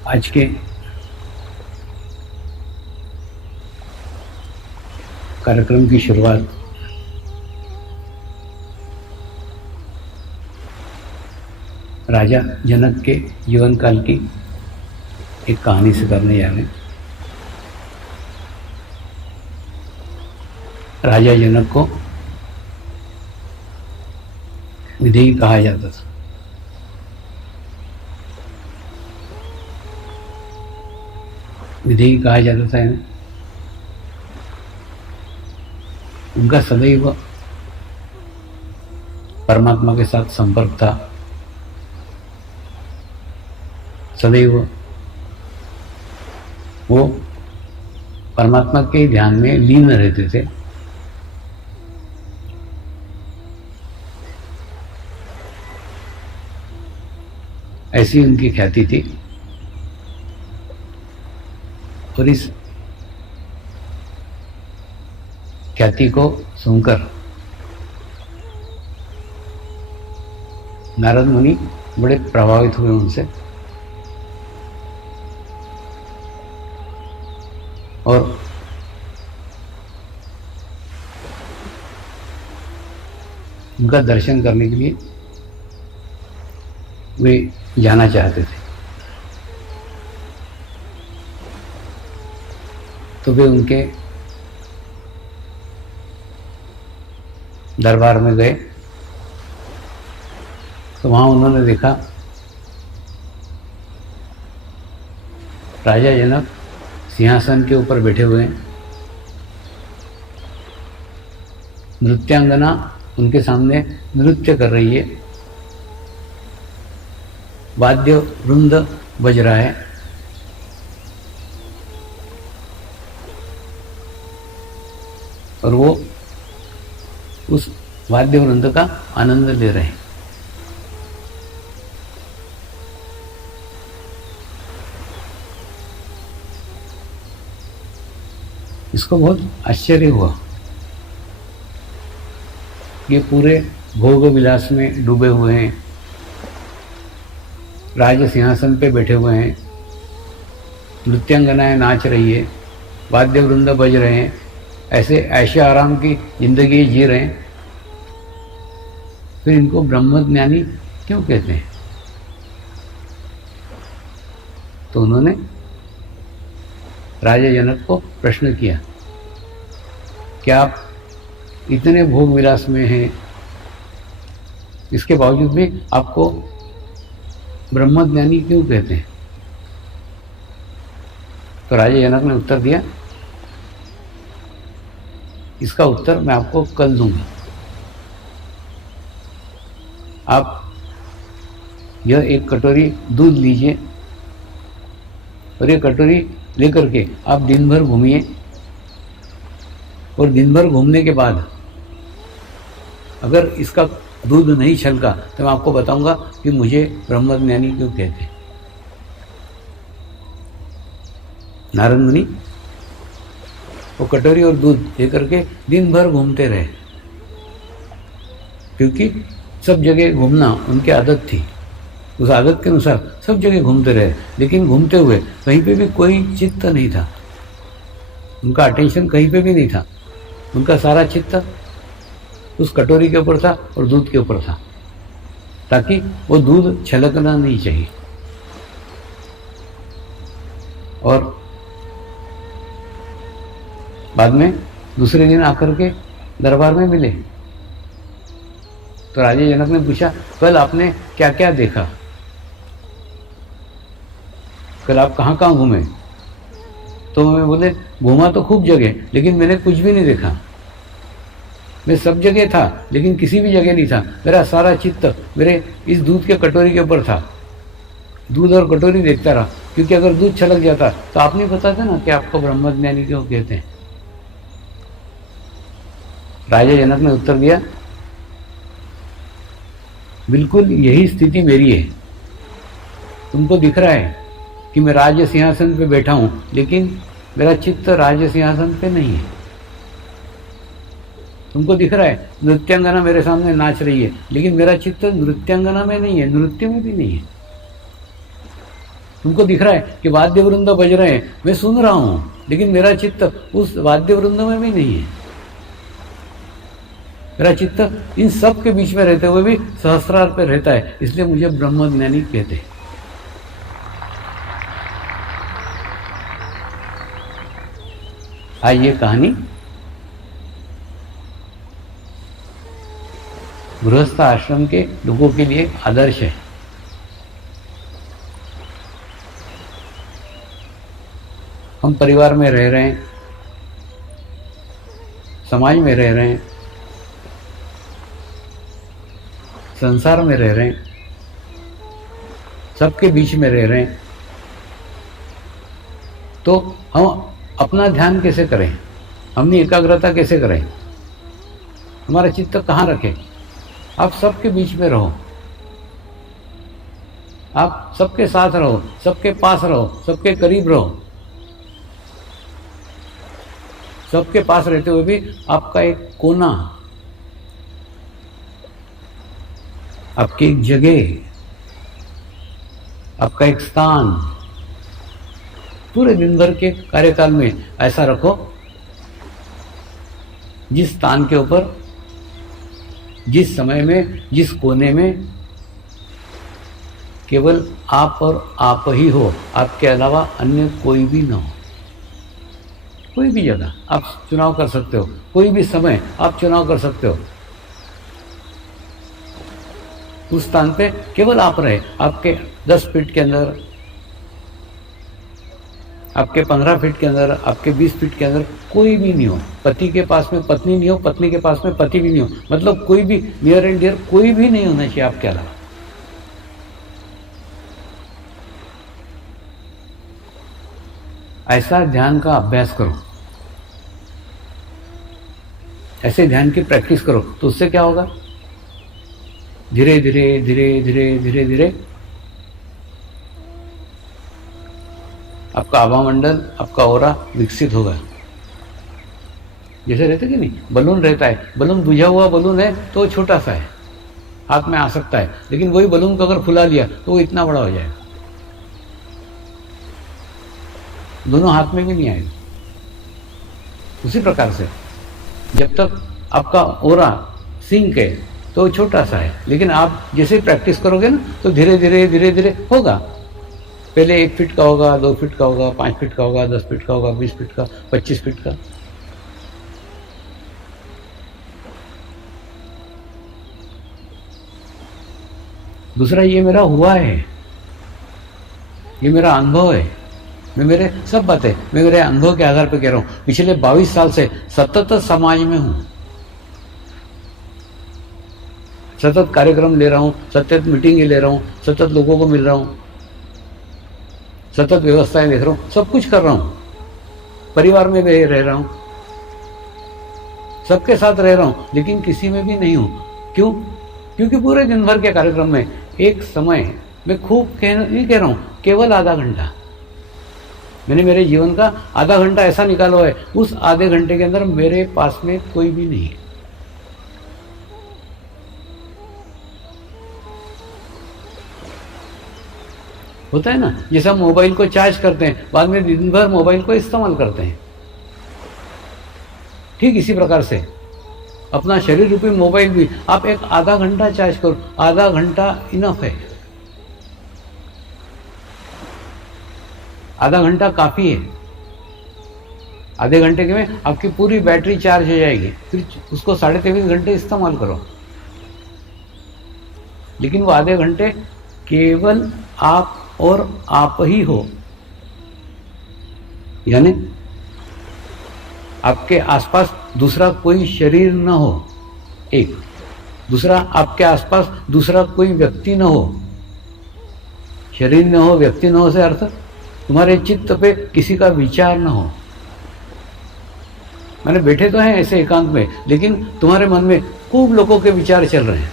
आज के कार्यक्रम की शुरुआत राजा जनक के जीवन काल की एक कहानी से करने जा रहे हैं। राजा जनक को विदेही कहा जाता था। विदेही कहा जाता था इन्हें। उनका सदैव परमात्मा के साथ संपर्क था। सदैव वो परमात्मा के ध्यान में लीन रहते थे। ऐसी उनकी ख्याति थी। और इस ख्याति को सुनकर नारद मुनि बड़े प्रभावित हुए उनसे और उनका दर्शन करने के लिए वे जाना चाहते थे। तो वे उनके दरबार में गए तो वहाँ उन्होंने देखा राजा जनक सिंहासन के ऊपर बैठे हुए हैं। नृत्यांगना उनके सामने नृत्य कर रही है। वाद्य वृंद बज रहा है। और वो उस वाद्य वृंद का आनंद ले रहे हैं। इसको बहुत आश्चर्य हुआ। ये पूरे भोग विलास में डूबे हुए हैं, राज सिंहासन पे बैठे हुए हैं, नृत्यांगनाएं नाच रही है, वाद्य वृंद बज रहे हैं, ऐसे ऐशे आराम की जिंदगी जी रहे हैं, फिर इनको ब्रह्मज्ञानी क्यों कहते हैं? तो उन्होंने राजा जनक को प्रश्न किया, क्या आप इतने भोग विलास में हैं, इसके बावजूद भी आपको ब्रह्मज्ञानी क्यों कहते हैं? तो राजा जनक ने उत्तर दिया, इसका उत्तर मैं आपको कल दूंगा। आप यह एक कटोरी दूध लीजिए और ये कटोरी लेकर के आप दिन भर घूमिए और दिन भर घूमने के बाद अगर इसका दूध नहीं छलका तो मैं आपको बताऊंगा कि मुझे ब्रह्मज्ञानी क्यों कहते हैं। नारद मुनि वो कटोरी और दूध लेकर के दिन भर घूमते रहे, क्योंकि सब जगह घूमना उनकी आदत थी। उस आदत के अनुसार सब जगह घूमते रहे, लेकिन घूमते हुए कहीं पे भी कोई चित्त नहीं था। उनका अटेंशन कहीं पे भी नहीं था। उनका सारा चित्त उस कटोरी के ऊपर था और दूध के ऊपर था, ताकि वो दूध छलकना नहीं चाहिए। और बाद में दूसरे दिन आकर के दरबार में मिले तो राजा जनक ने पूछा, कल आपने क्या क्या देखा? कल आप कहाँ कहाँ घूमे? तो मैं बोले, घूमा तो खूब जगह, लेकिन मैंने कुछ भी नहीं देखा। मैं सब जगह था लेकिन किसी भी जगह नहीं था। मेरा सारा चित्त मेरे इस दूध के कटोरी के ऊपर था। दूध और कटोरी देखता रहा, क्योंकि अगर दूध छलक जाता तो आप नहीं बताते ना कि आपको ब्रह्मज्ञानी क्यों कहते हैं। राजा जनक ने उत्तर दिया, बिल्कुल यही स्थिति मेरी है। तुमको दिख रहा है कि मैं राज सिंहासन पे बैठा हूं, लेकिन मेरा चित्त राज सिंहासन पे नहीं है। तुमको दिख रहा है नृत्यांगना मेरे सामने नाच रही है, लेकिन मेरा चित्त नृत्यांगना में नहीं है, नृत्य में भी नहीं है। तुमको दिख रहा है कि वाद्य वृंद बज रहे हैं, मैं सुन रहा हूं, लेकिन मेरा चित्त उस वाद्य वृंद में भी नहीं है। मेरा चित्त इन सब के बीच में रहते हुए भी सहस्रार पे रहता है, इसलिए मुझे ब्रह्मज्ञानी कहते हैं। ये कहानी गृहस्थ आश्रम के लोगों के लिए आदर्श है। हम परिवार में रह रहे हैं, समाज में रह रहे हैं, संसार में रह रहे हैं, सबके बीच में रह रहे हैं, तो हम अपना ध्यान कैसे करें, अपनी एकाग्रता कैसे करें, हमारा चित्त कहाँ रखें? आप सबके बीच में रहो, आप सबके साथ रहो, सबके पास रहो, सबके करीब रहो। सबके पास रहते हुए भी आपका एक कोना, आपकी एक जगह, आपका एक स्थान पूरे दिन भर के कार्यकाल में ऐसा रखो जिस स्थान के ऊपर, जिस समय में, जिस कोने में केवल आप और आप ही हो, आपके अलावा अन्य कोई भी ना हो। कोई भी जगह आप चुनाव कर सकते हो, कोई भी समय आप चुनाव कर सकते हो। उस स्थान पे केवल आप रहे, आपके 10 फीट के अंदर, आपके 15 फीट के अंदर, आपके 20 फीट के अंदर कोई भी नहीं हो। पति के पास में पत्नी नहीं हो, पत्नी के पास में पति भी नहीं हो, मतलब कोई भी नियर एंड डियर कोई भी नहीं होना चाहिए आपके अलावा। ऐसा ध्यान का अभ्यास करो, ऐसे ध्यान की प्रैक्टिस करो, तो उससे क्या होगा? धीरे धीरे धीरे धीरे धीरे धीरे आपका आभामंडल, आपका ओरा विकसित होगा। जैसे रहते कि नहीं, बलून रहता है, बलून बुझा हुआ बलून है तो छोटा सा है, हाथ में आ सकता है, लेकिन वही बलून को अगर फुला लिया तो वो इतना बड़ा हो जाएगा, दोनों हाथ में भी नहीं आएगा। उसी प्रकार से जब तक आपका ओरा सिंक है तो छोटा सा है, लेकिन आप जैसे प्रैक्टिस करोगे ना तो धीरे धीरे धीरे धीरे होगा। पहले 1 फीट का होगा, 2 फीट का होगा, 5 फीट का होगा, 10 फीट का होगा, 20 फीट का, 25 फीट का। दूसरा, ये मेरा हुआ है, ये मेरा अनुभव है, मैं मेरे सब बातें मैं मेरे अनुभव के आधार पर कह रहा हूँ। पिछले 22 साल से सतत समाज में हूँ, सतत कार्यक्रम ले रहा हूँ, सतत मीटिंगें ले रहा हूँ, सतत लोगों को मिल रहा हूँ, सतत व्यवस्थाएं देख रहा हूँ, सब कुछ कर रहा हूँ, परिवार में भी रह रहा हूँ, सबके साथ रह रहा हूँ, लेकिन किसी में भी नहीं हूँ। क्यों? क्योंकि पूरे दिन भर के कार्यक्रम में एक समय मैं खूब नहीं कह रहा हूँ, केवल आधा घंटा मैंने मेरे जीवन का आधा घंटा ऐसा निकाला है, उस आधे घंटे के अंदर मेरे पास में कोई भी नहीं है। होता है ना, जैसे हम मोबाइल को चार्ज करते हैं, बाद में दिन भर मोबाइल को इस्तेमाल करते हैं, ठीक इसी प्रकार से अपना शरीर रूपी मोबाइल भी आप एक आधा घंटा चार्ज करो, आधा घंटा इनफ है, आधा घंटा काफ़ी है। आधे घंटे के में आपकी पूरी बैटरी चार्ज हो जाएगी, फिर उसको 23.5 घंटे इस्तेमाल करो, लेकिन वो आधे घंटे केवल आप और आप ही हो, यानी आपके आसपास दूसरा कोई शरीर न हो, एक दूसरा आपके आसपास दूसरा कोई व्यक्ति न हो। शरीर न हो, व्यक्ति न हो से अर्थ तुम्हारे चित्त पे किसी का विचार न हो। मैंने बैठे तो हैं ऐसे एकांत में, लेकिन तुम्हारे मन में खूब लोगों के विचार चल रहे हैं,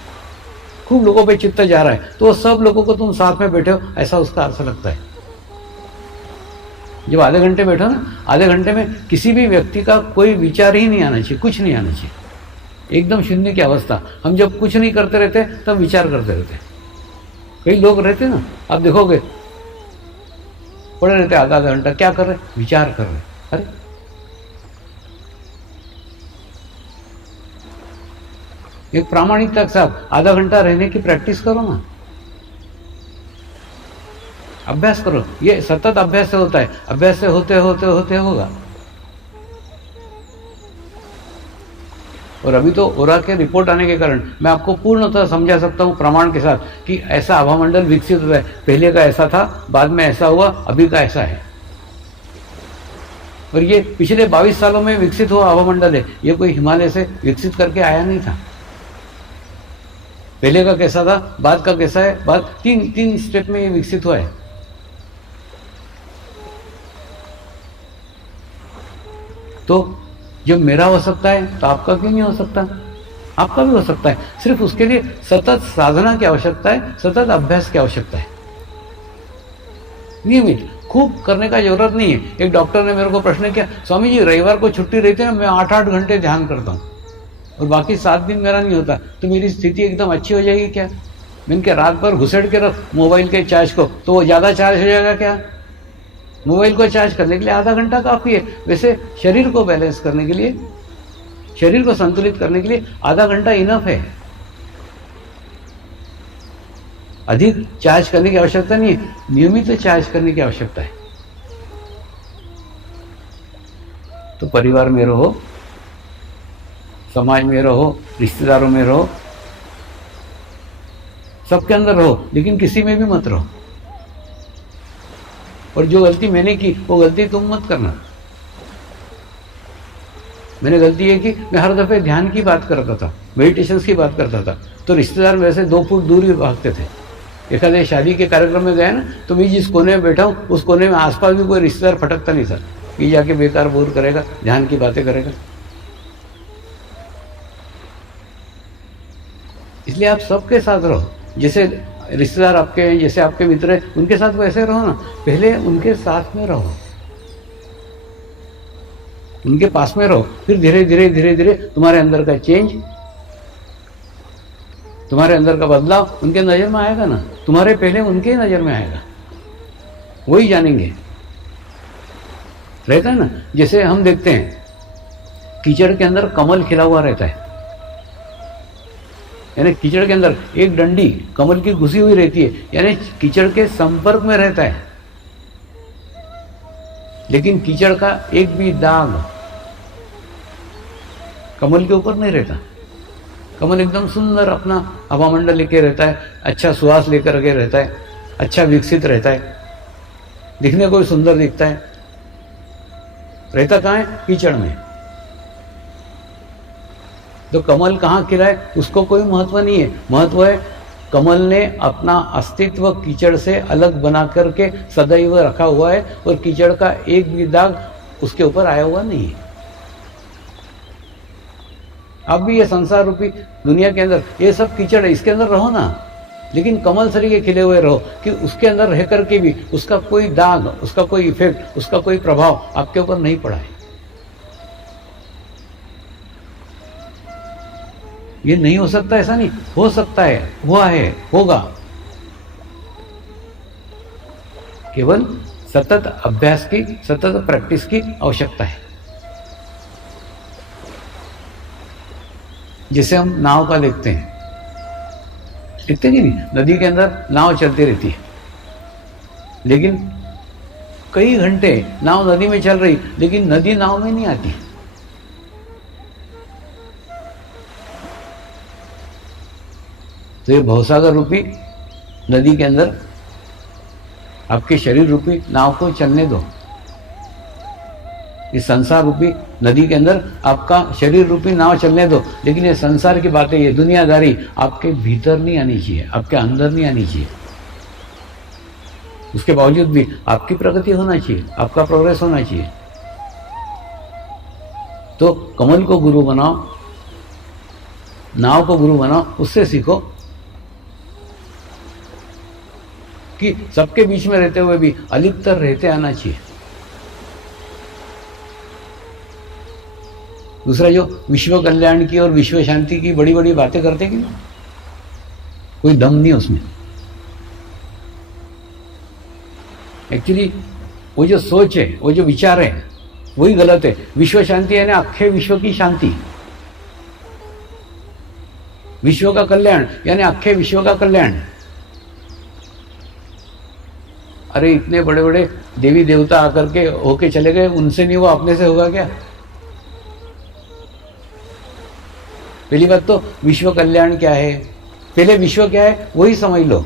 खूब लोगों पे चित्त जा रहा है, तो सब लोगों को तुम साथ में बैठे हो, ऐसा उसका अर्थ लगता है। जब आधे घंटे बैठो ना, आधे घंटे में किसी भी व्यक्ति का कोई विचार ही नहीं आना चाहिए, कुछ नहीं आना चाहिए, एकदम शून्य की अवस्था। हम जब कुछ नहीं करते रहते तब विचार करते रहते। कई लोग रहते ना, आप देखोगे पड़े रहते आधा आधा घंटा, क्या कर रहे? विचार कर रहे। अरे एक प्रामाणिकता के साथ आधा घंटा रहने की प्रैक्टिस करो ना, अभ्यास करो। ये सतत अभ्यास से होता है, अभ्यास से होते होते होते होगा। और अभी तो ओरा के रिपोर्ट आने के कारण मैं आपको पूर्णतः समझा सकता हूं प्रमाण के साथ कि ऐसा आभामंडल विकसित होता है। पहले का ऐसा था, बाद में ऐसा हुआ, अभी का ऐसा है। और ये पिछले 22 सालों में विकसित हुआ आभामंडल है, ये कोई हिमालय से विकसित करके आया नहीं था। पहले का कैसा था, बाद का कैसा है, बाद तीन स्टेप में ये विकसित हुआ है। तो जब मेरा हो सकता है तो आपका क्यों नहीं हो सकता? आपका भी हो सकता है। सिर्फ उसके लिए सतत साधना की आवश्यकता है, सतत अभ्यास की आवश्यकता है। नियमित खूब करने का जरूरत नहीं है। एक डॉक्टर ने मेरे को प्रश्न किया, स्वामी जी रविवार को छुट्टी रहती है ना, मैं 8-8 घंटे ध्यान करता हूँ और बाकी 7 दिन मेरा नहीं होता, तो मेरी स्थिति एकदम अच्छी हो जाएगी क्या? मैंने क्या रात भर घुसेड़ के रख मोबाइल के चार्ज को, तो वो ज़्यादा चार्ज हो जाएगा क्या? मोबाइल को चार्ज करने के लिए आधा घंटा काफ़ी है। वैसे शरीर को बैलेंस करने के लिए, शरीर को संतुलित करने के लिए आधा घंटा इनफ है। अधिक चार्ज करने की आवश्यकता नहीं है, नियमित चार्ज करने की आवश्यकता है। तो परिवार में रहो, समाज में रहो, रिश्तेदारों में रहो, सबके अंदर रहो, लेकिन किसी में भी मत रहो। और जो गलती मैंने की वो गलती तुम मत करना। मैंने गलती ये की, मैं हर दफे ध्यान की बात करता था, मेडिटेशन की बात करता था, तो रिश्तेदार मेरे से 2 फुट दूर ही भागते थे। एक आधे शादी के कार्यक्रम में गए ना, तो मैं जिस कोने में बैठा हूँ उस कोने में आसपास भी कोई रिश्तेदार फटकता नहीं था कि जाके बेकार बोर करेगा, ध्यान की बातें करेगा। इसलिए आप सबके साथ रहो, जैसे रिश्तेदार आपके हैं, जैसे आपके मित्र हैं, उनके साथ वैसे रहो ना। पहले उनके साथ में रहो, उनके पास में रहो, फिर धीरे धीरे धीरे धीरे तुम्हारे अंदर का चेंज, तुम्हारे अंदर का बदलाव उनके नजर में आएगा ना। तुम्हारे पहले उनके नजर में आएगा, वही जानेंगे। रहता है ना, जैसे हम देखते हैं कीचड़ के अंदर कमल खिला हुआ रहता है, यानी कीचड़ के अंदर एक डंडी कमल की घुसी हुई रहती है, यानी कीचड़ के संपर्क में रहता है, लेकिन कीचड़ का एक भी दाग कमल के ऊपर नहीं रहता। कमल एकदम सुंदर अपना आभामंडल लेके रहता है, अच्छा सुवास लेकर के रहता है, अच्छा विकसित रहता है, दिखने को भी सुंदर दिखता है। रहता कहाँ है? कीचड़ में। तो कमल कहाँ खिला है उसको कोई महत्व नहीं है। महत्व है कमल ने अपना अस्तित्व कीचड़ से अलग बना करके सदैव रखा हुआ है, और कीचड़ का एक भी दाग उसके ऊपर आया हुआ नहीं है। अब भी ये संसार रूपी दुनिया के अंदर ये सब कीचड़ है, इसके अंदर रहो ना, लेकिन कमल सरी के खिले हुए रहो कि उसके अंदर रह करके भी उसका कोई दाग, उसका कोई इफेक्ट, उसका कोई प्रभाव आपके ऊपर नहीं पड़ा है। ये नहीं हो सकता ऐसा नहीं, हो सकता है, हुआ है, होगा। केवल सतत अभ्यास की, सतत प्रैक्टिस की आवश्यकता है। जिसे हम नाव का देखते हैं, देखते कि नहीं, नदी के अंदर नाव चलती रहती है, लेकिन कई घंटे नाव नदी में चल रही, लेकिन नदी नाव में नहीं आती। तो ये भवसागर रूपी नदी के अंदर आपके शरीर रूपी नाव को चलने दो। इस संसार रूपी नदी के अंदर आपका शरीर रूपी नाव चलने दो, लेकिन ये संसार की बातें, ये दुनियादारी आपके भीतर नहीं आनी चाहिए, आपके अंदर नहीं आनी चाहिए। उसके बावजूद भी आपकी प्रगति होना चाहिए, आपका प्रोग्रेस होना चाहिए। तो कमल को गुरु बनाओ, नाव को गुरु बनाओ, उससे सीखो कि सबके बीच में रहते हुए भी अलिप्त रहते आना चाहिए। दूसरा, जो विश्व कल्याण की और विश्व शांति की बड़ी बड़ी बातें करते कि ना, कोई दम नहीं उसमें। एक्चुअली वो जो सोच है, वो जो विचार है, वही गलत है। विश्व शांति यानी अख्खे विश्व की शांति, विश्व का कल्याण यानी अख्खे विश्व का कल्याण। अरे इतने बड़े बड़े देवी देवता आकर के होके चले गए, उनसे नहीं हुआ, अपने से होगा क्या? पहली बात तो विश्व कल्याण क्या है, पहले विश्व क्या है वही समझ लो।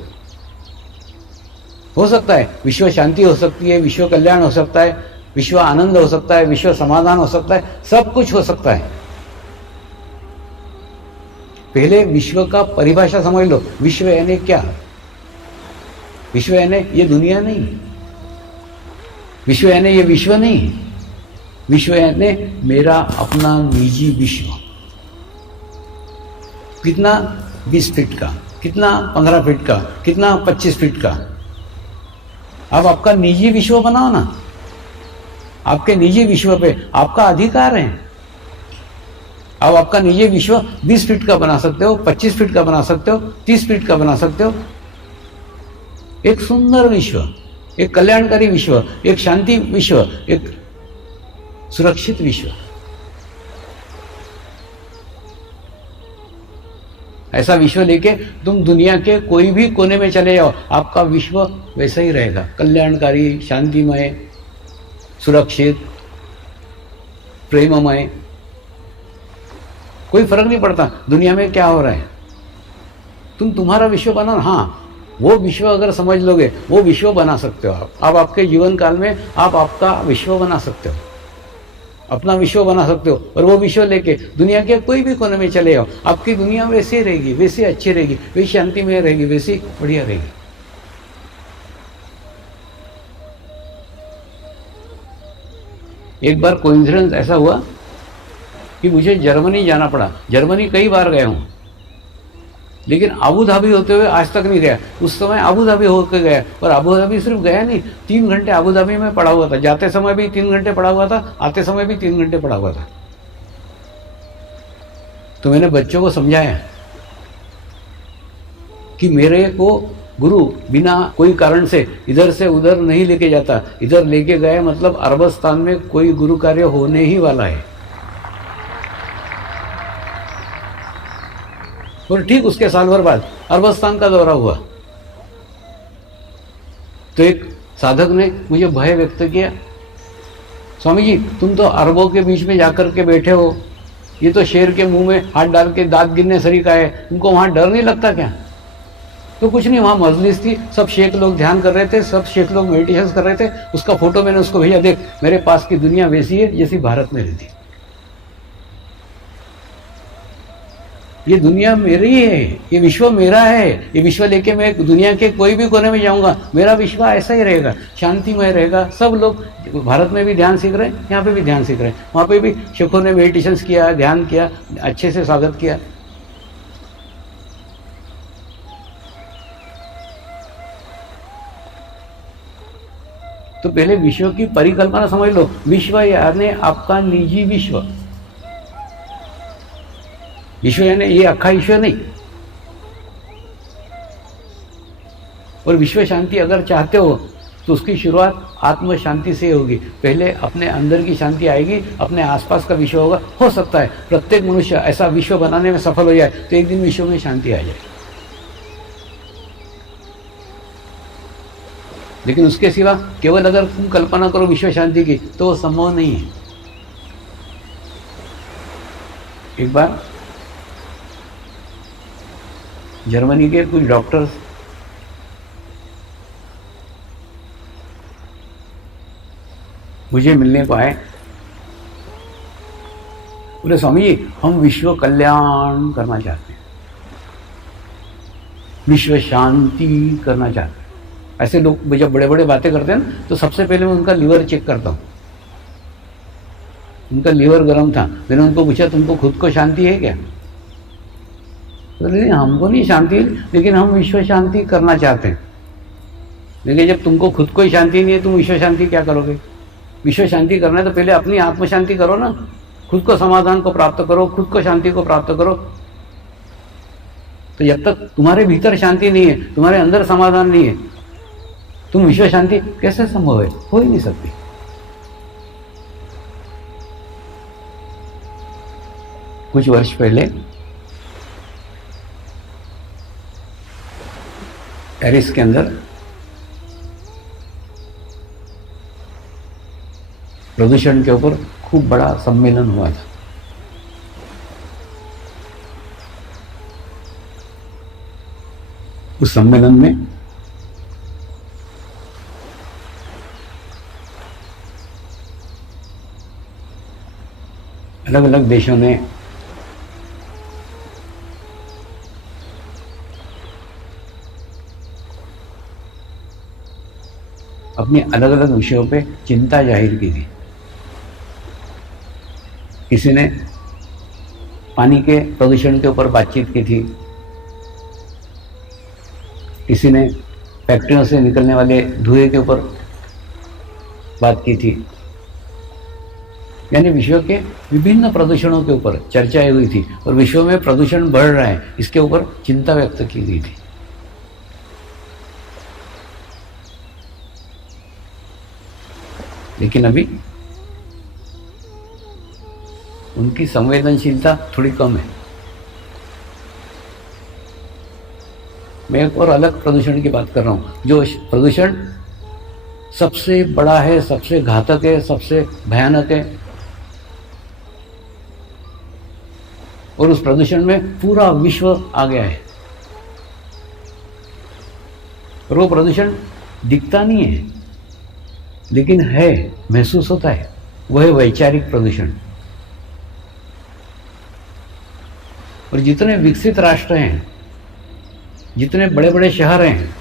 हो सकता है विश्व शांति हो सकती है, विश्व कल्याण हो सकता है, विश्व आनंद हो सकता है, विश्व समाधान हो सकता है, सब कुछ हो सकता है। पहले विश्व का परिभाषा समझ लो। विश्व यानी क्या? विश्व यानी ये दुनिया नहीं, विश्व यानी ये विश्व नहीं, विश्व यानी मेरा अपना निजी विश्व। कितना? 20 फीट का, कितना 15 फीट का, कितना 25 फीट का। अब आपका निजी विश्व बनाओ ना। आपके निजी विश्व पे आपका अधिकार है। अब आपका निजी विश्व 20 फीट का बना सकते हो, 25 फीट का बना सकते हो, 30 फीट का बना सकते हो। एक सुंदर विश्व, एक कल्याणकारी विश्व, एक शांति विश्व, एक सुरक्षित विश्व। ऐसा विश्व लेके तुम दुनिया के कोई भी कोने में चले जाओ, आपका विश्व वैसा ही रहेगा, कल्याणकारी, शांतिमय, सुरक्षित, प्रेममय। कोई फर्क नहीं पड़ता दुनिया में क्या हो रहा है, तुम तुम्हारा विश्व बनाओ। हाँ, वो विश्व अगर समझ लोगे, वो विश्व बना सकते हो आप। अब आपके जीवन काल में आप आपका विश्व बना सकते हो, अपना विश्व बना सकते हो, और वो विश्व लेके दुनिया के कोई भी कोने में चले जाओ, आपकी दुनिया वैसे रहेगी, वैसे अच्छी रहेगी, वैसी शांति में रहेगी, वैसी बढ़िया रहेगी। एक बार कोइंसिडेंस ऐसा हुआ कि मुझे जर्मनी जाना पड़ा। जर्मनी कई बार गया हूँ, लेकिन आबू धाबी होते हुए आज तक नहीं गया। उस समय आबू धाबी होकर गया, और आबू धाबी सिर्फ गया नहीं, 3 घंटे आबू धाबी में पड़ा हुआ था। जाते समय भी 3 घंटे पड़ा हुआ था, आते समय भी 3 घंटे पड़ा हुआ था। तो मैंने बच्चों को समझाया कि मेरे को गुरु बिना कोई कारण से इधर से उधर नहीं लेके जाता। इधर लेके गए मतलब अरबस्तान में कोई गुरु कार्य होने ही वाला है। और ठीक उसके साल भर बाद अरबस्तान का दौरा हुआ, तो एक साधक ने मुझे भय व्यक्त किया, स्वामी जी तुम तो अरबों के बीच में जाकर के बैठे हो, ये तो शेर के मुंह में हाथ डाल के दांत गिनने सरीका है, तुमको वहां डर नहीं लगता क्या? तो कुछ नहीं, वहां मजलिस थी, सब शेख लोग ध्यान कर रहे थे, सब शेख लोग मेडिटेशन कर रहे थे। उसका फोटो मैंने उसको भेजा, देख मेरे पास की दुनिया वैसी है जैसी भारत में रहती। ये दुनिया मेरी है, ये विश्व मेरा है, ये विश्व लेके मैं दुनिया के कोई भी कोने में जाऊंगा, मेरा विश्व ऐसा ही रहेगा, शांतिमय रहेगा। सब लोग भारत में भी ध्यान सीख रहे हैं, यहाँ पे भी ध्यान सीख रहे हैं, वहाँ पे भी शेखों ने मेडिटेशन किया, ध्यान किया, अच्छे से स्वागत किया। तो पहले विश्व की परिकल्पना समझ लो। विश्व यानी आपका निजी विश्व, विश्व यानी ये अखा ईश्वर नहीं। और विश्व शांति अगर चाहते हो तो उसकी शुरुआत आत्म शांति से होगी। पहले अपने अंदर की शांति आएगी, अपने आसपास का विश्व होगा। हो सकता है प्रत्येक मनुष्य ऐसा विश्व बनाने में सफल हो जाए तो एक दिन विश्व में शांति आ जाए, लेकिन उसके सिवा केवल अगर तुम कल्पना करो विश्व शांति की तो वो संभव नहीं है। एक बार जर्मनी के कुछ डॉक्टर्स मुझे मिलने को आए, बोले स्वामी जी हम विश्व कल्याण करना चाहते हैं, विश्व शांति करना चाहते हैं। ऐसे लोग जब बड़े बड़े बातें करते हैं ना, तो सबसे पहले मैं उनका लीवर चेक करता हूँ। उनका लीवर गर्म था। मैंने उनको पूछा तुमको खुद को शांति है क्या? तो हमको नहीं शांति, लेकिन हम विश्व शांति करना चाहते हैं। लेकिन जब तुमको खुद को ही शांति नहीं है, तुम विश्व शांति क्या करोगे? विश्व शांति करना है तो पहले अपनी आत्म शांति करो ना, खुद को समाधान को प्राप्त करो, खुद को शांति को प्राप्त करो। तो जब तक तुम्हारे भीतर शांति नहीं है, तुम्हारे अंदर समाधान नहीं है, तुम विश्व शांति कैसे संभव है? हो ही नहीं सकती। कुछ वर्ष पहले पेरिस के अंदर प्रदूषण के ऊपर खूब बड़ा सम्मेलन हुआ था। उस सम्मेलन में अलग अलग देशों ने अपनी अलग अलग विषयों पे चिंता जाहिर की थी। किसी ने पानी के प्रदूषण के ऊपर बातचीत की थी, किसी ने फैक्ट्रियों से निकलने वाले धुएं के ऊपर बात की थी। यानी विश्व के विभिन्न प्रदूषणों के ऊपर चर्चाएं हुई थी और विश्व में प्रदूषण बढ़ रहा है इसके ऊपर चिंता व्यक्त की गई थी। लेकिन अभी उनकी संवेदनशीलता थोड़ी कम है। मैं एक और अलग प्रदूषण की बात कर रहा हूं, जो प्रदूषण सबसे बड़ा है, सबसे घातक है, सबसे भयानक है और उस प्रदूषण में पूरा विश्व आ गया है। और वो प्रदूषण दिखता नहीं है लेकिन है, महसूस होता है। वह है वैचारिक प्रदूषण। और जितने विकसित राष्ट्र हैं, जितने बड़े बड़े शहर हैं,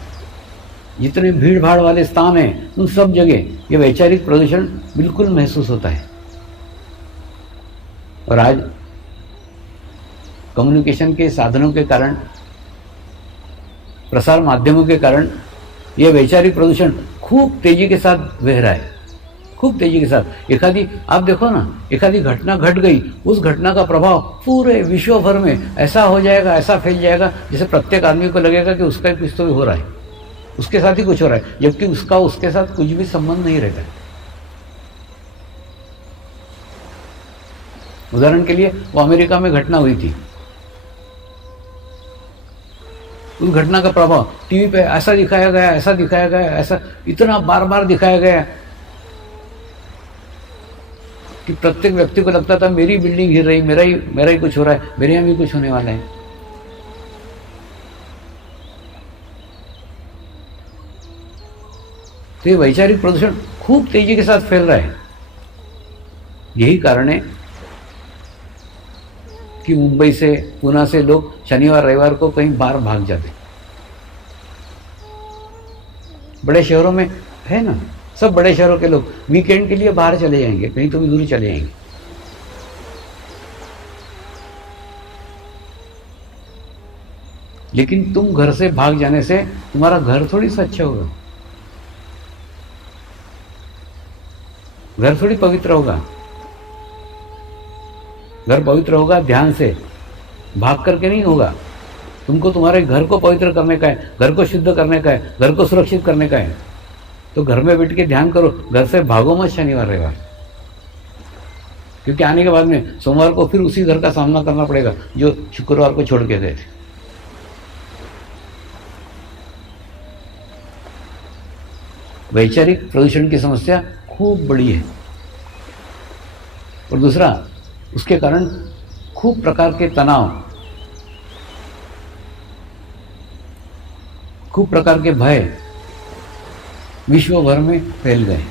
जितने भीड़ भाड़ वाले स्थान हैं, उन सब जगह ये वैचारिक प्रदूषण बिल्कुल महसूस होता है। और आज कम्युनिकेशन के साधनों के कारण, प्रसार माध्यमों के कारण यह वैचारिक प्रदूषण खूब तेजी के साथ बह रहा है, खूब तेजी के साथ। आप देखो ना, एखादी घटना घट गई, उस घटना का प्रभाव पूरे विश्व भर में ऐसा हो जाएगा, ऐसा फैल जाएगा, जैसे प्रत्येक आदमी को लगेगा कि उसका कुछ तो हो रहा है, उसके साथ ही कुछ हो रहा है, जबकि उसका उसके साथ कुछ भी संबंध नहीं रहता। उदाहरण के लिए वो अमेरिका में घटना हुई थी, उस घटना का प्रभाव टीवी पे ऐसा दिखाया गया, ऐसा दिखाया गया, ऐसा इतना बार बार दिखाया गया कि प्रत्येक व्यक्ति को लगता था मेरी बिल्डिंग गिर रही, मेरा ही कुछ हो रहा है, मेरे यहाँ भी कुछ होने वाला है। तो ये वैचारिक प्रदूषण खूब तेजी के साथ फैल रहा है। यही कारण है कि मुंबई से, पुणे से लोग शनिवार रविवार को कहीं बाहर भाग जाते। बड़े शहरों में है ना, सब बड़े शहरों के लोग वीकेंड के लिए बाहर चले जाएंगे, कहीं तो भी दूर चले जाएंगे। लेकिन तुम घर से भाग जाने से तुम्हारा घर थोड़ी सा अच्छा होगा, घर थोड़ी पवित्र होगा। घर पवित्र होगा ध्यान से, भाग करके नहीं होगा। तुमको तुम्हारे घर को पवित्र करने का है, घर को शुद्ध करने का है, घर को सुरक्षित करने का है। तो घर में बैठ के ध्यान करो, घर से भागो मत शनिवार रविवार, क्योंकि आने के बाद में सोमवार को फिर उसी घर का सामना करना पड़ेगा जो शुक्रवार को छोड़ के गए थे। वैचारिक प्रदूषण की समस्या खूब बड़ी है। और दूसरा, उसके कारण खूब प्रकार के तनाव, खूब प्रकार के भय विश्व भर में फैल गए।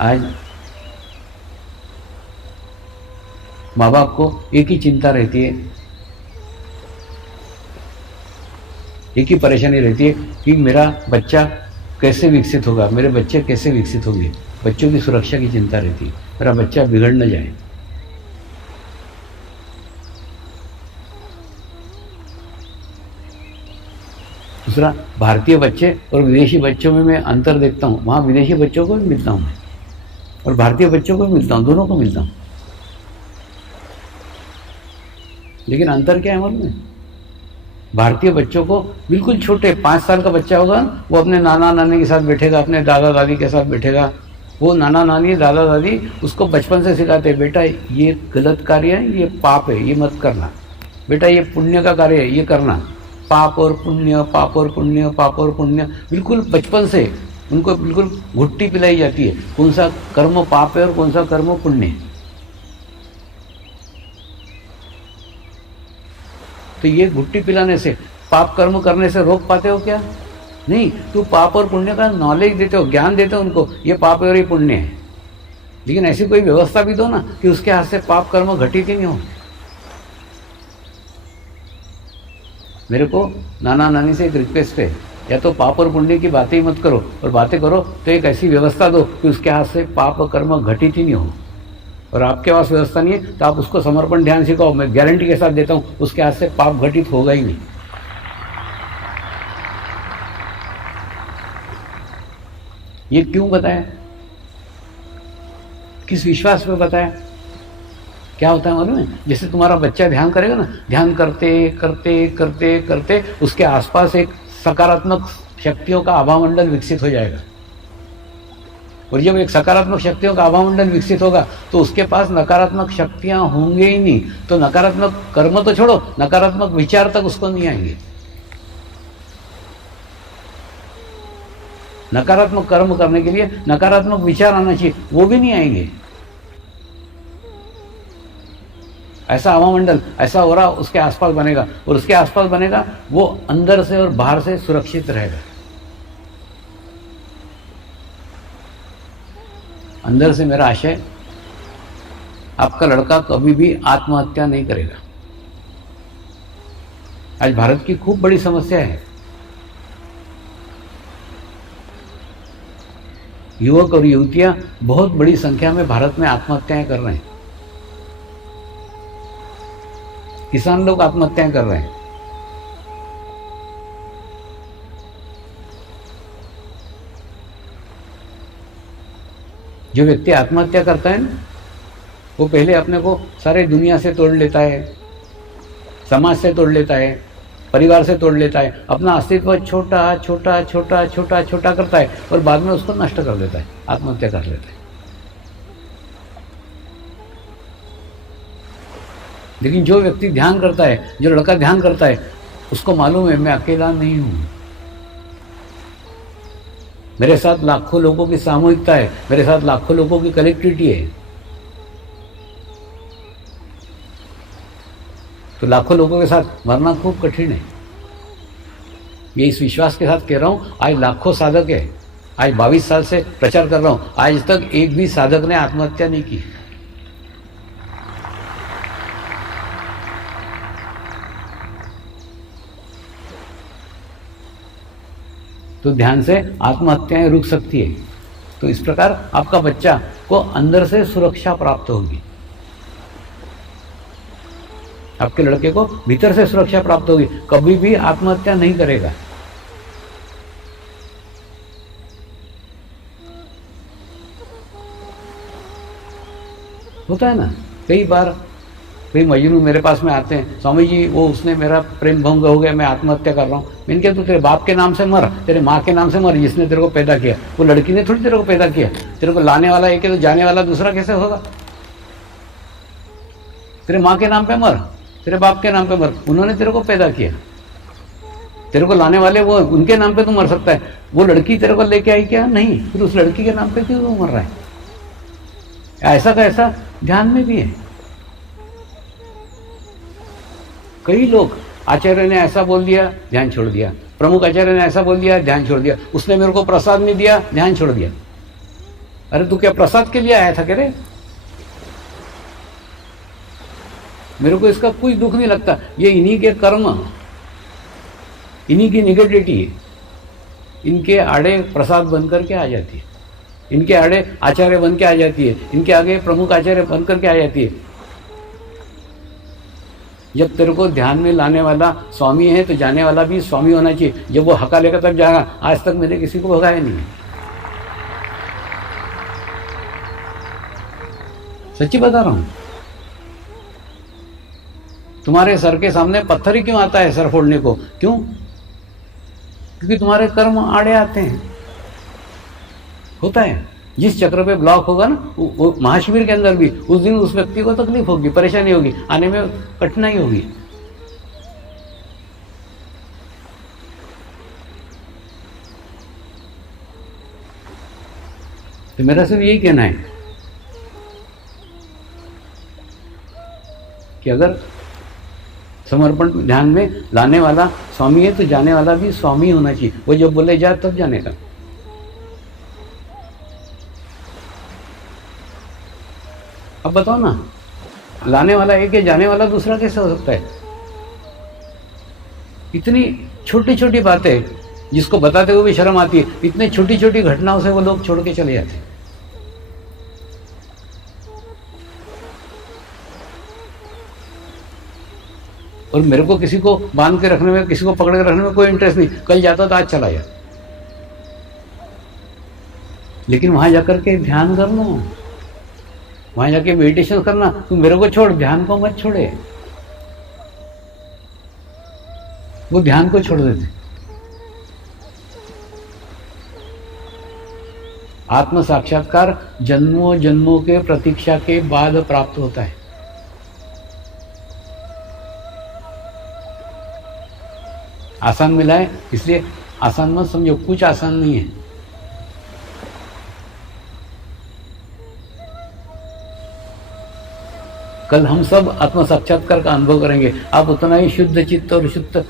आज माँ बाप को एक ही चिंता रहती है, एक ही परेशानी रहती है कि मेरा बच्चा कैसे विकसित होगा, मेरे बच्चे कैसे विकसित होंगे। बच्चों की सुरक्षा की चिंता रहती है, मेरा बच्चा बिगड़ न जाए। दूसरा, भारतीय बच्चे और विदेशी बच्चों में मैं अंतर देखता हूँ। वहाँ विदेशी बच्चों को भी मिलता हूँ मैं, और भारतीय बच्चों को भी मिलता हूँ, दोनों को मिलता हूँ। लेकिन अंतर क्या है मालूम है? भारतीय बच्चों को बिल्कुल छोटे 5 साल का बच्चा होगा, वो अपने नाना नानी के साथ बैठेगा, अपने दादा दादी के साथ बैठेगा। वो नाना नानी दादा दादी उसको बचपन से सिखाते हैं, बेटा ये गलत कार्य है, ये पाप है, ये मत करना। बेटा ये पुण्य का कार्य है, ये करना। पाप और पुण्य, पाप और पुण्य, पाप और पुण्य, बिल्कुल बचपन से उनको बिल्कुल घुट्टी पिलाई जाती है, कौन सा कर्म पाप है और कौन सा कर्म पुण्य है। तो ये घुट्टी पिलाने से, पाप कर्म करने से रोक पाते हो क्या? नहीं। तू पाप और पुण्य का नॉलेज देते हो, ज्ञान देते हो उनको, ये पाप है और ये पुण्य है। लेकिन ऐसी कोई व्यवस्था भी दो ना कि उसके हाथ से पाप कर्म घटित ही नहीं हो। मेरे को नाना नानी से एक रिक्वेस्ट है, या तो पाप और पुण्य की बातें ही मत करो, और बातें करो तो एक ऐसी व्यवस्था दो कि उसके हाथ से पाप और कर्म घटित ही नहीं हो। और आपके पास व्यवस्था नहीं है तो आप उसको समर्पण ध्यान सिखाओ, मैं गारंटी के साथ देता हूँ उसके हाथ से पाप घटित होगा ही नहीं। ये क्यों बताया, किस विश्वास पे बताया? क्या होता है मालूम है? जैसे तुम्हारा बच्चा ध्यान करेगा ना, ध्यान करते करते करते करते उसके आसपास एक सकारात्मक शक्तियों का आभामंडल विकसित हो जाएगा। और जब एक सकारात्मक शक्तियों का आभामंडल विकसित होगा तो उसके पास नकारात्मक शक्तियां होंगे ही नहीं। तो नकारात्मक कर्म तो छोड़ो, नकारात्मक विचार तक उसको नहीं आएंगे। नकारात्मक कर्म करने के लिए नकारात्मक विचार आना चाहिए, वो भी नहीं आएंगे। ऐसा आभामंडल, ऐसा हो रहा उसके आसपास बनेगा, और उसके आसपास बनेगा वो अंदर से और बाहर से सुरक्षित रहेगा। अंदर से मेरा आशय, आपका लड़का कभी भी आत्महत्या नहीं करेगा। आज भारत की खूब बड़ी समस्या है, युवक और युवतियां बहुत बड़ी संख्या में भारत में आत्महत्याएं कर रहे हैं। किसान लोग आत्महत्याएं कर रहे हैं। जो व्यक्ति आत्महत्या करता है ना, वो पहले अपने को सारे दुनिया से तोड़ लेता है, समाज से तोड़ लेता है, परिवार से तोड़ लेता है, अपना अस्तित्व छोटा छोटा छोटा छोटा छोटा करता है और बाद में उसको नष्ट कर देता है, आत्महत्या कर लेता है। लेकिन जो व्यक्ति ध्यान करता है, जो लड़का ध्यान करता है, उसको मालूम है मैं अकेला नहीं हूं, मेरे साथ लाखों लोगों की सामूहिकता है, मेरे साथ लाखों लोगों की कलेक्टिविटी है। तो लाखों लोगों के साथ मरना खूब कठिन है। ये इस विश्वास के साथ कह रहा हूं। आज लाखों साधक है, आज 22 साल से प्रचार कर रहा हूं, आज तक एक भी साधक ने आत्महत्या नहीं की। तो ध्यान से आत्महत्याएं रुक सकती है। तो इस प्रकार आपका बच्चा को अंदर से सुरक्षा प्राप्त होगी, आपके लड़के को भीतर से सुरक्षा प्राप्त होगी, कभी भी आत्महत्या नहीं करेगा। होता है ना, कई बार कई मजनू मेरे पास में आते हैं, स्वामी जी वो उसने मेरा प्रेम भंग हो गया, मैं आत्महत्या कर रहा हूँ। मैंने कहा तू तेरे बाप के नाम से मर, तेरे माँ के नाम से मर, जिसने तेरे को पैदा किया। वो लड़की ने थोड़ी तेरे को पैदा किया, तेरे को लाने वाला एक है तो जाने वाला दूसरा कैसे होगा? तेरे माँ के नाम पे मर, तेरे बाप के नाम पे मर, उन्होंने तेरे को पैदा किया। तेरे को लाने वाले वो, उनके नाम पे तू मर सकता है। वो लड़की तेरे को लेके आई क्या? नहीं। फिर उस लड़की के नाम पे क्यों तू मर रहा है? ऐसा का ऐसा ध्यान में भी है। कई लोग, आचार्य ने ऐसा बोल दिया, ध्यान छोड़ दिया, प्रमुख आचार्य ने ऐसा बोल दिया, ध्यान छोड़ दिया, उसने मेरे को प्रसाद नहीं दिया, ध्यान छोड़ दिया। अरे तू क्या प्रसाद के लिए आया था? कह रहे मेरे को इसका कुछ दुख नहीं लगता, ये इन्हीं के कर्म, इन्हीं की निगेटिविटी है। इनके आड़े प्रसाद बन करके आ जाती है, इनके आड़े आचार्य बन के आ जाती है, इनके आगे प्रमुख आचार्य बन करके आ जाती है। जब तेरे को ध्यान में लाने वाला स्वामी है तो जाने वाला भी स्वामी होना चाहिए। जब वो हका लेकर तब जाएगा। आज तक मैंने किसी को भगाया नहीं, सच्ची बता रहा हूं। तुम्हारे सर के सामने पत्थर ही क्यों आता है सर फोड़ने को? क्यों? क्योंकि तुम्हारे कर्म आड़े आते हैं। होता है, जिस चक्र पे ब्लॉक होगा ना, वो महाशिविर के अंदर भी उस दिन उस व्यक्ति को तकलीफ होगी, परेशानी होगी, आने में कठिनाई होगी। तो मेरा सिर्फ यही कहना है कि अगर समर्पण ध्यान में लाने वाला स्वामी है तो जाने वाला भी स्वामी होना चाहिए। वो जब बोले जा तब जाने का। अब बताओ ना, लाने वाला एक है, जाने वाला दूसरा कैसे हो सकता है? इतनी छोटी छोटी बातें जिसको बताते हुए भी शर्म आती है, इतनी छोटी छोटी घटनाओं से वो लोग छोड़ के चले जाते हैं। और मेरे को किसी को बांध के रखने में, किसी को पकड़ के रखने में कोई इंटरेस्ट नहीं। कल जाता तो आज चला गया, लेकिन वहां जाकर के ध्यान करना, वहां जाके मेडिटेशन करना। तू मेरे को छोड़, ध्यान को मत छोड़े। वो ध्यान को छोड़ देते। आत्म साक्षात्कार जन्मों जन्मों के प्रतीक्षा के बाद प्राप्त होता है। आसान मिला है इसलिए आसान मत समझो, कुछ आसान नहीं है। कल हम सब आत्म साक्षात्कार का अनुभव करेंगे। आप उतना ही शुद्ध चित्त और शुद्ध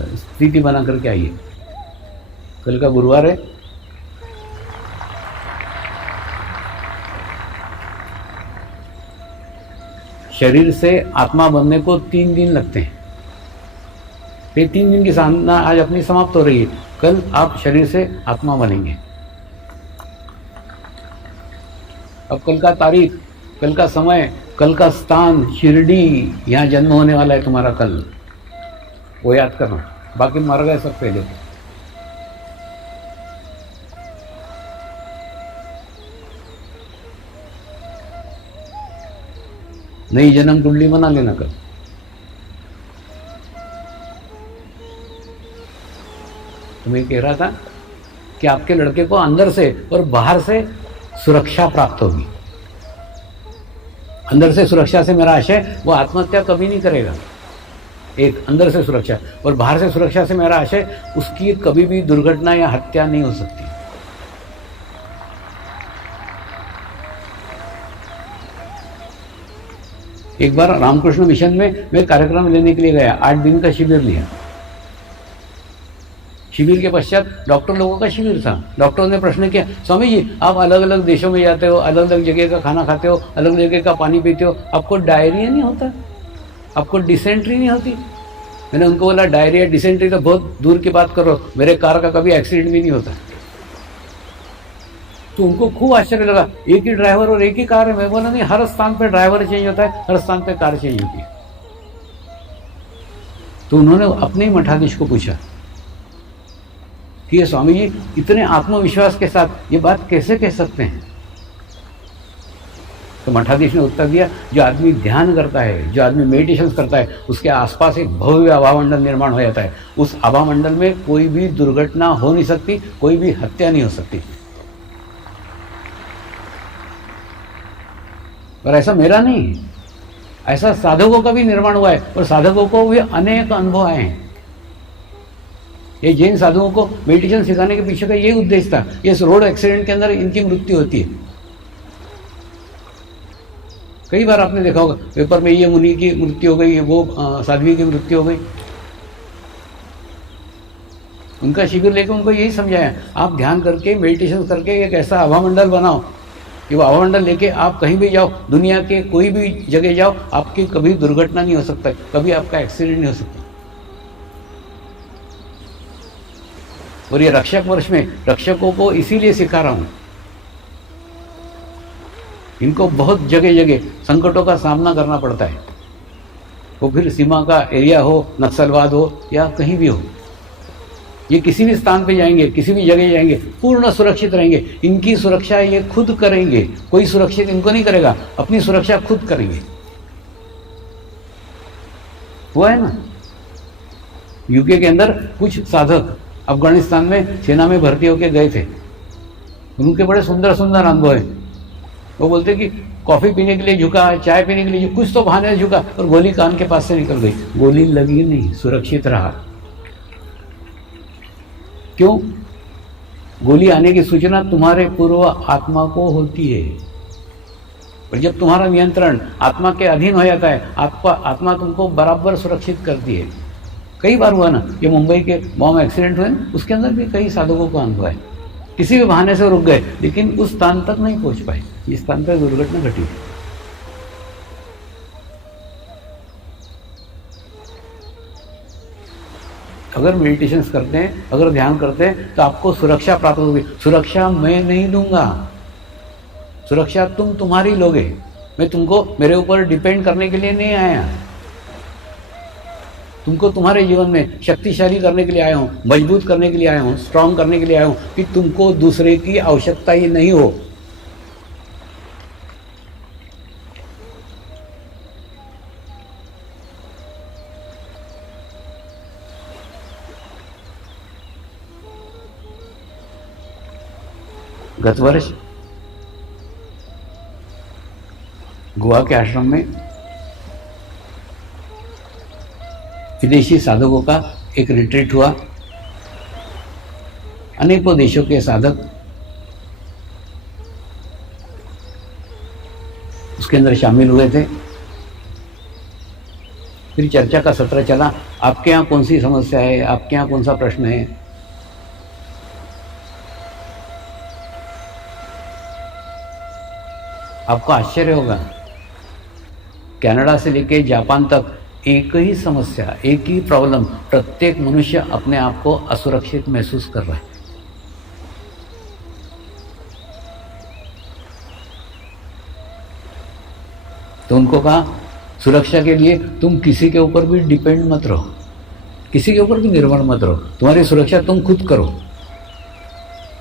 स्थिति बना करके आइए। कल का गुरुवार है। शरीर से आत्मा बनने को 3 दिन लगते हैं। ये 3 दिन की साधना आज अपनी समाप्त हो रही है। कल आप शरीर से आत्मा बनेंगे। अब कल का तारीख, कल का समय, कल का स्थान, शिरडी, यहाँ जन्म होने वाला है तुम्हारा कल, वो याद करना। बाकी मर गए सब पहले। नई जन्म कुंडली बना लेना कल। तो मैं कह रहा था कि आपके लड़के को अंदर से और बाहर से सुरक्षा प्राप्त होगी। अंदर से सुरक्षा से मेरा आशय वो आत्महत्या कभी नहीं करेगा, एक अंदर से सुरक्षा। और बाहर से सुरक्षा से मेरा आशय उसकी कभी भी दुर्घटना या हत्या नहीं हो सकती। एक बार रामकृष्ण मिशन में मैं कार्यक्रम लेने के लिए गया, 8 दिन का शिविर लिया। शिविर के पश्चात डॉक्टर लोगों का शिविर था। डॉक्टरों ने प्रश्न किया, स्वामी जी आप अलग अलग देशों में जाते हो, अलग अलग जगह का खाना खाते हो, अलग जगह का पानी पीते हो, आपको डायरिया नहीं होता? आपको डिसेंट्री नहीं होती? मैंने उनको बोला डायरिया डिसेंट्री तो बहुत दूर की बात करो, मेरे कार का कभी एक्सीडेंट भी नहीं होता। तो उनको खूब आश्चर्य लगा, एक ही ड्राइवर और एक ही कार है। मैं बोला नहीं, हर स्थान पे ड्राइवर चेंज होता है, हर स्थान पे कार चेंज होती है। तो उन्होंने अपने ही मठाधीश को पूछा कि ये स्वामी जी इतने आत्मविश्वास के साथ ये बात कैसे कह सकते हैं? तो मठाधीश ने उत्तर दिया, जो आदमी ध्यान करता है, जो आदमी मेडिटेशन करता है, उसके आसपास एक भव्य आभामंडल निर्माण हो जाता है। उस आभामंडल में कोई भी दुर्घटना हो नहीं सकती, कोई भी हत्या नहीं हो सकती। पर ऐसा मेरा नहीं है, ऐसा साधकों का भी निर्माण हुआ है और साधकों को भी अनेक अनुभव आए हैं। ये जैन साधुओं को मेडिटेशन सिखाने के पीछे का ये उद्देश्य था। इस रोड एक्सीडेंट के अंदर इनकी मृत्यु होती है। कई बार आपने देखा होगा पेपर में, ये मुनि की मृत्यु हो गई, वो साध्वी की मृत्यु हो गई। उनका शिविर लेकर उनको यही समझाया, आप ध्यान करके मेडिटेशन करके एक ऐसा आभामंडल बनाओ कि वो आभामंडल लेके आप कहीं भी जाओ, दुनिया के कोई भी जगह जाओ, आपकी कभी दुर्घटना नहीं हो सकता, कभी आपका एक्सीडेंट नहीं हो सकता। और ये रक्षक वर्ष में रक्षकों को इसीलिए सिखा रहा हूं। इनको बहुत जगह जगह संकटों का सामना करना पड़ता है, वो फिर सीमा का एरिया हो, नक्सलवाद हो या कहीं भी हो। ये किसी भी स्थान पे जाएंगे, किसी भी जगह जाएंगे, पूर्ण सुरक्षित रहेंगे। इनकी सुरक्षा ये खुद करेंगे, कोई सुरक्षित इनको नहीं करेगा, अपनी सुरक्षा खुद करेंगे। हुआ है ना। यूके के अंदर कुछ साधक अफगानिस्तान में सेना में भर्ती होकर गए थे, उनके बड़े सुंदर सुंदर अनुभव है। वो बोलते कि कॉफ़ी पीने के लिए झुका, चाय पीने के लिए कुछ तो बहाने झुका और गोली कान के पास से निकल गई। गोली लगी नहीं, सुरक्षित रहा। क्यों? गोली आने की सूचना तुम्हारे पूर्व आत्मा को होती है, और जब तुम्हारा नियंत्रण आत्मा के अधीन हो जाता है, आत्मा तुमको बराबर सुरक्षित करती है। कई बार हुआ ना, ये मुंबई के बॉम्ब एक्सीडेंट हुए ना, उसके अंदर भी कई साधकों का अनुभव है। किसी भी बहाने से रुक गए लेकिन उस स्थान तक नहीं पहुंच पाए, इस स्थान पर दुर्घटना घटी। अगर मेडिटेशन करते हैं, अगर ध्यान करते हैं, तो आपको सुरक्षा प्राप्त होगी। सुरक्षा मैं नहीं दूंगा, सुरक्षा तुम तुम्हारी लोगे। मैं तुमको मेरे ऊपर डिपेंड करने के लिए नहीं आया, तुमको तुम्हारे जीवन में शक्तिशाली करने के लिए आया हूँ, मजबूत करने के लिए आया हूँ, स्ट्रांग करने के लिए आया हूँ, कि तुमको दूसरे की आवश्यकता ही नहीं हो। गत वर्ष गोवा के आश्रम में विदेशी साधकों का एक रिट्रीट हुआ। अनेकों देशों के साधक उसके अंदर शामिल हुए थे। फिर चर्चा का सत्र चला, आपके यहाँ कौन सी समस्या है, आपके यहाँ कौन सा प्रश्न है। आपको आश्चर्य होगा, कनाडा से लेकर जापान तक एक ही समस्या, एक ही प्रॉब्लम, प्रत्येक मनुष्य अपने आप को असुरक्षित महसूस कर रहा है। तो उनको कहा, सुरक्षा के लिए तुम किसी के ऊपर भी डिपेंड मत रहो, किसी के ऊपर भी निर्भर मत रहो, तुम्हारी सुरक्षा तुम खुद करो।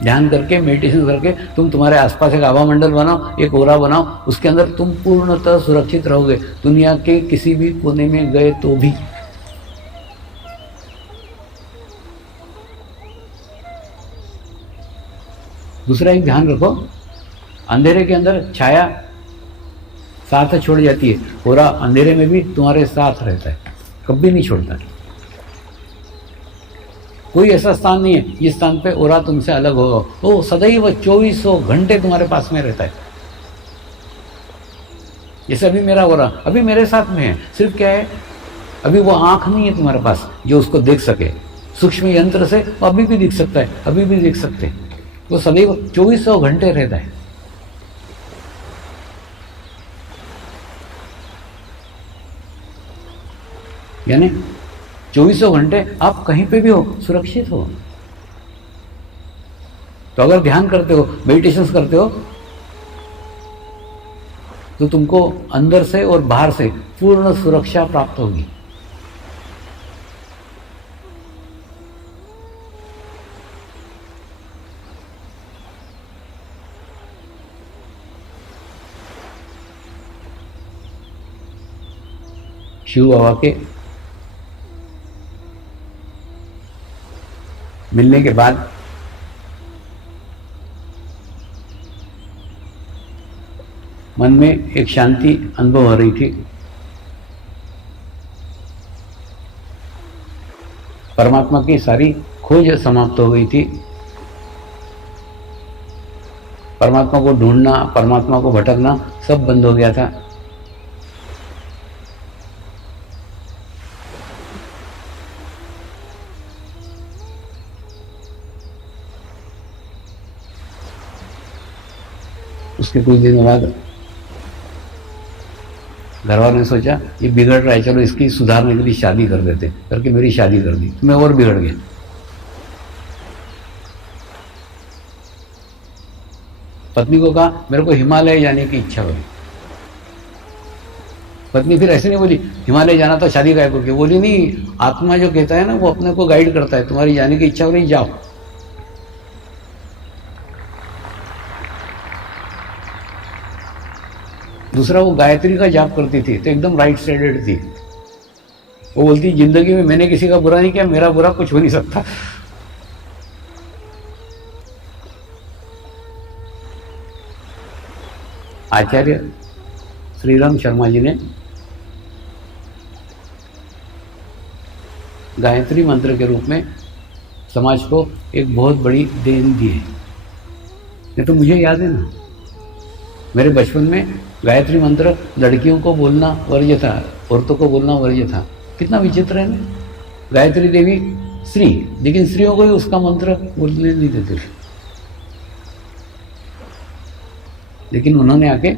ध्यान करके, मेडिटेशन करके तुम तुम्हारे आसपास एक आभा मंडल बनाओ, एक ओरा बनाओ, उसके अंदर तुम पूर्णतः सुरक्षित रहोगे, दुनिया के किसी भी कोने में गए तो भी। दूसरा एक ध्यान रखो, अंधेरे के अंदर छाया साथ छोड़ जाती है, ओरा अंधेरे में भी तुम्हारे साथ रहता है, कभी नहीं छोड़ता। कोई ऐसा स्थान नहीं है जिस स्थान पे ओरा तुमसे अलग होगा, वो सदैव 2400 घंटे तुम्हारे पास में रहता है। जैसे अभी मेरा ओरा अभी मेरे साथ में है, सिर्फ क्या है, अभी वो आंख नहीं है तुम्हारे पास जो उसको देख सके, सूक्ष्म यंत्र से वो अभी भी दिख सकता है, अभी भी देख सकते हैं, वो सदैव 2400 घंटे रहता है। यानी 2400 घंटे आप कहीं पे भी हो, सुरक्षित हो। तो अगर ध्यान करते हो, मेडिटेशन करते हो, तो तुमको अंदर से और बाहर से पूर्ण सुरक्षा प्राप्त होगी। शिव बाबा के मिलने के बाद मन में एक शांति अनुभव हो रही थी। परमात्मा की सारी खोज समाप्त हो गई थी। परमात्मा को ढूंढना, परमात्मा को भटकना सब बंद हो गया था। उसके कुछ दिनों बाद घर वालों ने सोचा ये बिगड़ रहा है, चलो इसकी सुधारने के लिए शादी कर देते, करके मेरी शादी कर दी, तो मैं और बिगड़ गया। पत्नी को कहा मेरे को हिमालय जाने की इच्छा हुई। पत्नी फिर ऐसे नहीं बोली हिमालय जाना तो शादी का है, बोली नहीं, आत्मा जो कहता है ना वो अपने को गाइड करता है, तुम्हारी जाने की इच्छा हो रही जाओ। दूसरा वो गायत्री का जाप करती थी, तो एकदम राइट साइडेड थी। वो बोलती जिंदगी में मैंने किसी का बुरा नहीं किया, मेरा बुरा कुछ हो नहीं सकता। आचार्य श्रीराम शर्मा जी ने गायत्री मंत्र के रूप में समाज को एक बहुत बड़ी देन दी है। ये तो मुझे याद है ना, मेरे बचपन में गायत्री मंत्र लड़कियों को बोलना वर्ज्य था, औरतों को बोलना वर्ज्य था। कितना विचित्र है ना, गायत्री देवी स्त्री, लेकिन स्त्रियों को ही उसका मंत्र बोलने नहीं देते थे। लेकिन उन्होंने आके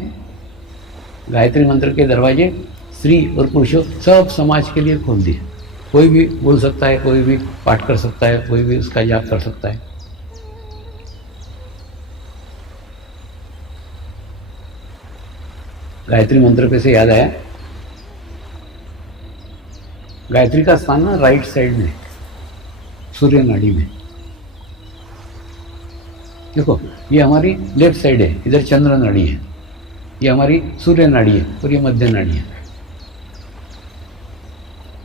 गायत्री मंत्र के दरवाजे स्त्री और पुरुषों सब समाज के लिए खोल दिए। कोई भी बोल सकता है, कोई भी पाठ कर सकता है, कोई भी उसका जाप कर सकता है। गायत्री मंत्र पे से याद आया, गायत्री का स्थान ना राइट साइड में, सूर्य नाड़ी में। देखो ये हमारी लेफ्ट साइड है, इधर चंद्र नाड़ी है, ये हमारी सूर्य नाड़ी है और ये मध्य नाड़ी है।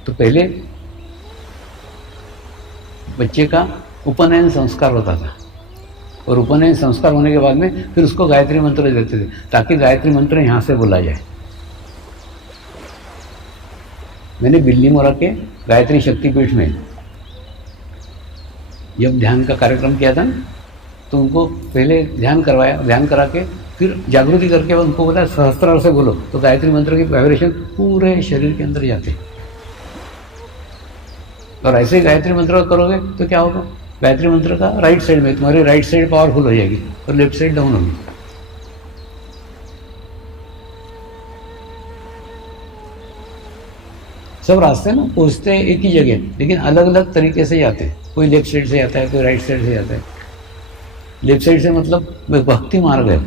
तो पहले बच्चे का उपनयन संस्कार होता था और उपनयन संस्कार होने के बाद में फिर उसको गायत्री मंत्र देते थे ताकि गायत्री मंत्र यहाँ से बोला जाए। मैंने बिल्ली मोरा के गायत्री शक्तिपीठ में जब ध्यान का कार्यक्रम किया था ना, तो उनको पहले ध्यान करवाया, ध्यान करा के फिर जागृति करके उनको बोला सहस्त्रार से बोलो, तो गायत्री मंत्र की वाइब्रेशन पूरे शरीर के अंदर जाते। और ऐसे गायत्री मंत्र करोगे तो क्या होगा, गायत्री मंत्र का राइट साइड में तुम्हारी राइट साइड पावरफुल हो जाएगी और लेफ्ट साइड डाउन होगी। सब रास्ते ना पहुंचते हैं एक ही जगह, लेकिन अलग अलग तरीके से जाते हैं। कोई लेफ्ट साइड से जाता है, कोई राइट साइड से जाता है। लेफ्ट साइड से मतलब भक्ति मार्ग है।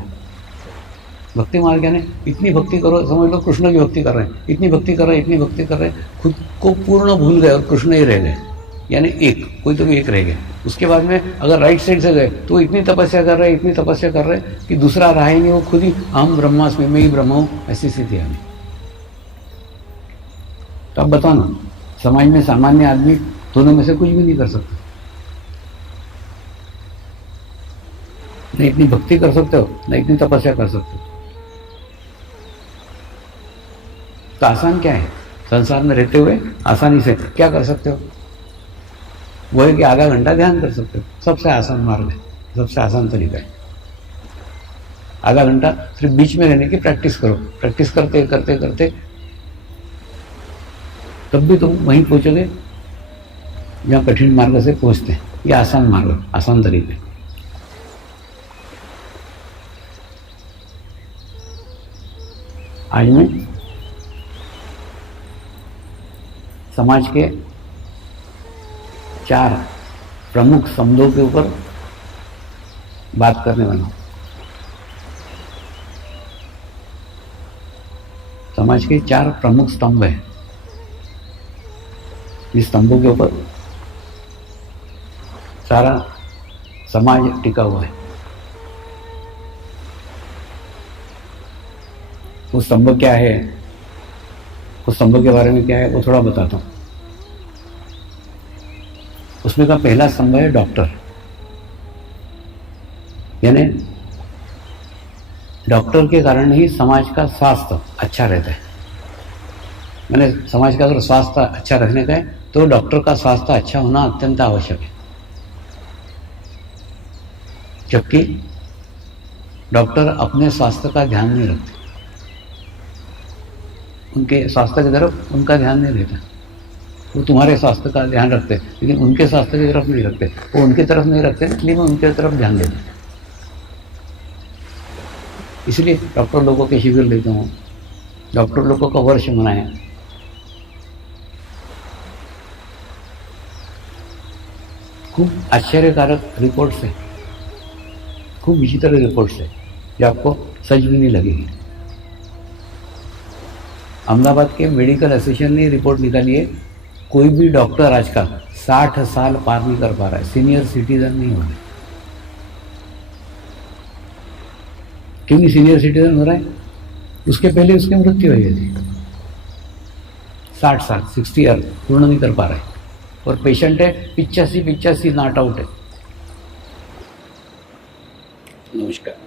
भक्ति मार्ग यानी इतनी भक्ति करो, समझ लो कृष्ण की भक्ति कर रहे हैं, इतनी भक्ति कर रहे हैं, इतनी भक्ति कर रहे हैं, खुद को पूर्ण भूल गए और कृष्ण ही रह गए, यानी एक, कोई तो भी एक रह गए। उसके बाद में अगर राइट साइड से गए तो इतनी तपस्या कर रहे हैं, इतनी तपस्या कर रहे हैं कि दूसरा रहा ही नहीं, वो खुद ही हम ब्रह्मास्मि, मैं ही ब्रह्म हूँ, ऐसी स्थिति आ गई। तो अब बताओ ना, समाज में सामान्य आदमी दोनों में से कुछ भी नहीं कर सकता। न इतनी भक्ति कर सकते हो, न इतनी तपस्या कर सकते हो। तो आसान क्या है, संसार में रहते हुए आसानी से क्या कर सकते हो, वो है कि आधा घंटा ध्यान कर सकते हो। सबसे आसान मार्ग है, सबसे आसान तरीका है। आधा घंटा सिर्फ बीच में रहने की प्रैक्टिस करो। प्रैक्टिस करते करते करते तब भी तुम वहीं पहुंचोगे जहाँ कठिन मार्ग से पहुंचते हैं। ये आसान मार्ग, आसान तरीके। आज मैं समाज के 4 प्रमुख स्तंभों के ऊपर बात करने वाला हूं। समाज के 4 प्रमुख स्तंभ हैं। इस स्तंभों के ऊपर सारा समाज टिका हुआ है। वो स्तंभ क्या है, उस स्तंभ के बारे में क्या है, वो थोड़ा बताता हूँ। उसमें का पहला स्तंभ है डॉक्टर, यानी डॉक्टर के कारण ही समाज का स्वास्थ्य अच्छा रहता है। मैंने समाज का अगर स्वास्थ्य अच्छा रखने का है तो डॉक्टर का स्वास्थ्य अच्छा होना अत्यंत आवश्यक है। जबकि डॉक्टर अपने स्वास्थ्य का ध्यान नहीं रखते, उनके स्वास्थ्य की तरफ उनका ध्यान नहीं रहता। वो तुम्हारे स्वास्थ्य का ध्यान रखते हैं लेकिन उनके स्वास्थ्य की तरफ नहीं रखते। वो उनकी तरफ नहीं रखते लेकिन उनके तरफ ध्यान देते। इसलिए डॉक्टर लोगों के शिविर लेता हूँ, डॉक्टर लोगों का वर्ष मनाया। खूब आश्चर्यकारक रिपोर्ट्स है, खूब विचित्र रिपोर्ट्स है जो आपको सच भी नहीं लगेगी। अहमदाबाद के मेडिकल एसोसिएशन ने रिपोर्ट निकाली है, कोई भी डॉक्टर आज का 60 साल पार नहीं कर पा रहा है, सीनियर सिटीजन नहीं हो रहा है। क्यों नहीं सीनियर सिटीजन हो रहा है? उसके पहले उसकी मृत्यु हो गई थी। 60 साल 60 ईयर पूर्ण नहीं कर पा रहे और पेशेंट है 85 नॉट आउट है। नमस्कार।